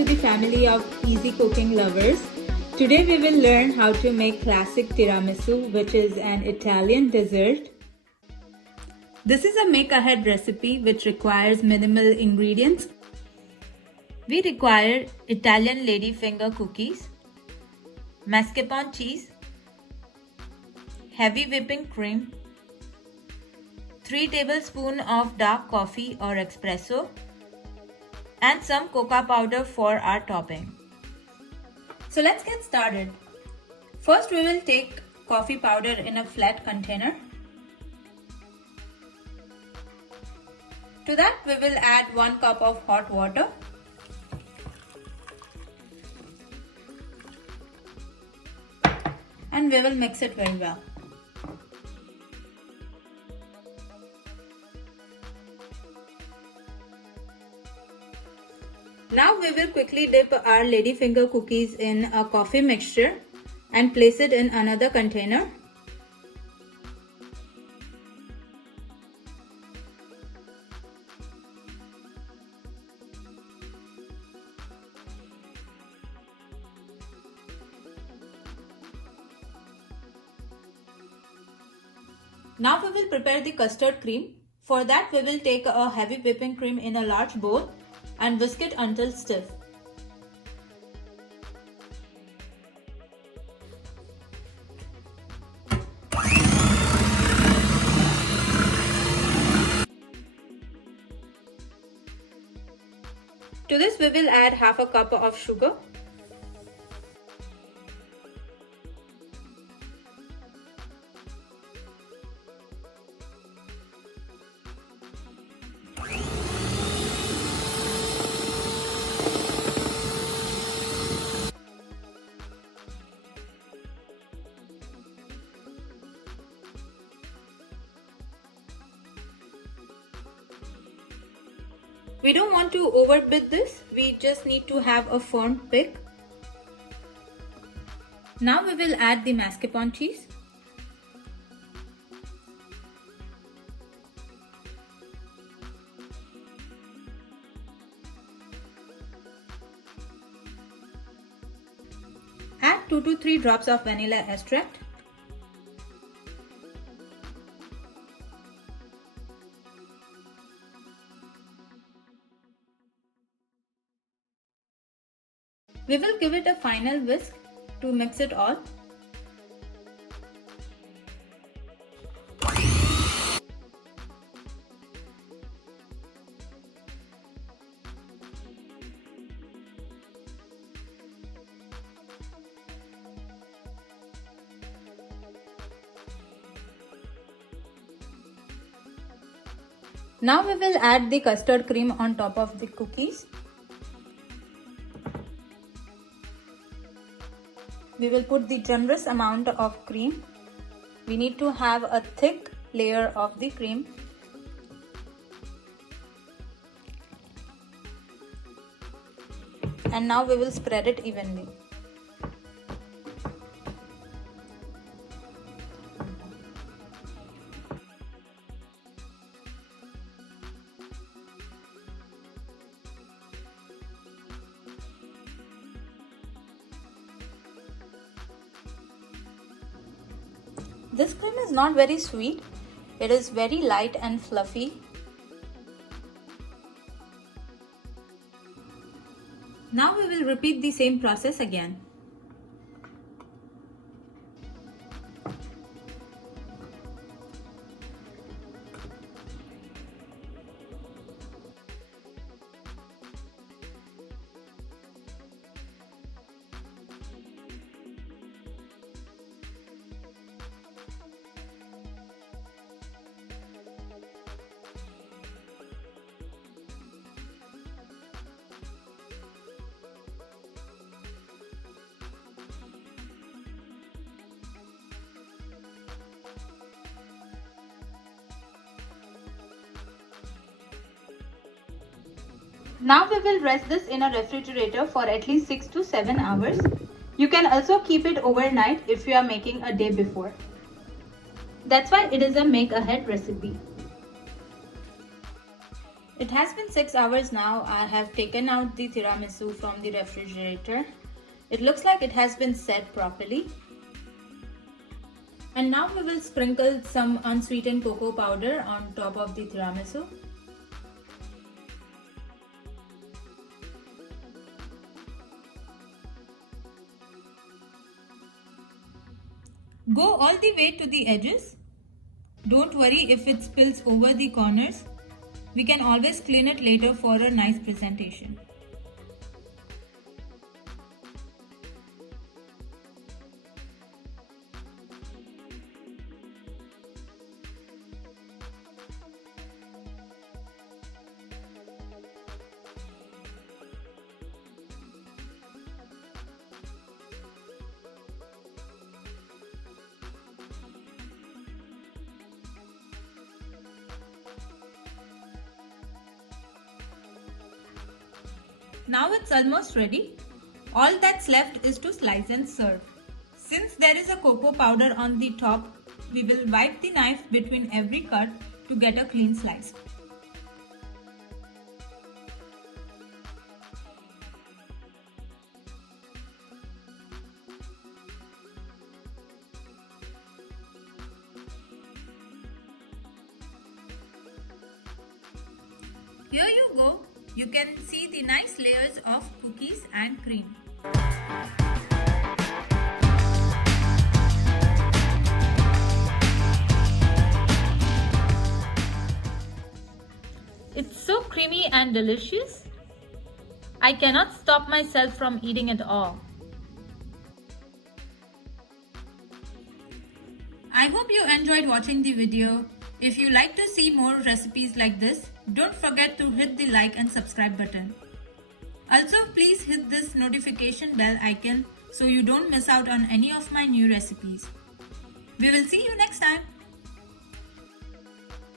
to the family of easy cooking lovers. Today we will learn how to make classic tiramisu, which is an Italian dessert. This is a make-ahead recipe which requires minimal ingredients. We require Italian ladyfinger cookies, mascarpone cheese, heavy whipping cream, 3 tablespoons of dark coffee or espresso, and some cocoa powder for our topping. So let's get started. First we will take coffee powder in a flat container. To that we will add 1 cup of hot water. And we will mix it very well. Now we will quickly dip our ladyfinger cookies in a coffee mixture and place it in another container. Now we will prepare the custard cream. For that we will take a heavy whipping cream in a large bowl and whisk it until stiff. To this we will add half a cup of sugar. We don't want to overbeat this, we just need to have a firm pick. Now we will add the mascarpone cheese. Add 2 to 3 drops of vanilla extract. We will give it a final whisk to mix it all. Now we will add the custard cream on top of the cookies. We will put the generous amount of cream. We need to have a thick layer of the cream. And now we will spread it evenly. This cream is not very sweet, it is very light and fluffy. Now we will repeat the same process again. Now we will rest this in a refrigerator for at least 6 to 7 hours. You can also keep it overnight if you are making a day before. That's why it is a make ahead recipe. It has been 6 hours now. I have taken out the tiramisu from the refrigerator. It looks like it has been set properly. And now we will sprinkle some unsweetened cocoa powder on top of the tiramisu. Go all the way to the edges. Don't worry if it spills over the corners. We can always clean it later for a nice presentation. Now it's almost ready. All that's left is to slice and serve. Since there is a cocoa powder on the top, we will wipe the knife between every cut to get a clean slice. Here you go. You can see the nice layers of cookies and cream. It's so creamy and delicious. I cannot stop myself from eating it all. I hope you enjoyed watching the video. If you like to see more recipes like this, don't forget to hit the like and subscribe button. Also, please hit this notification bell icon so you don't miss out on any of my new recipes. We will see you next time.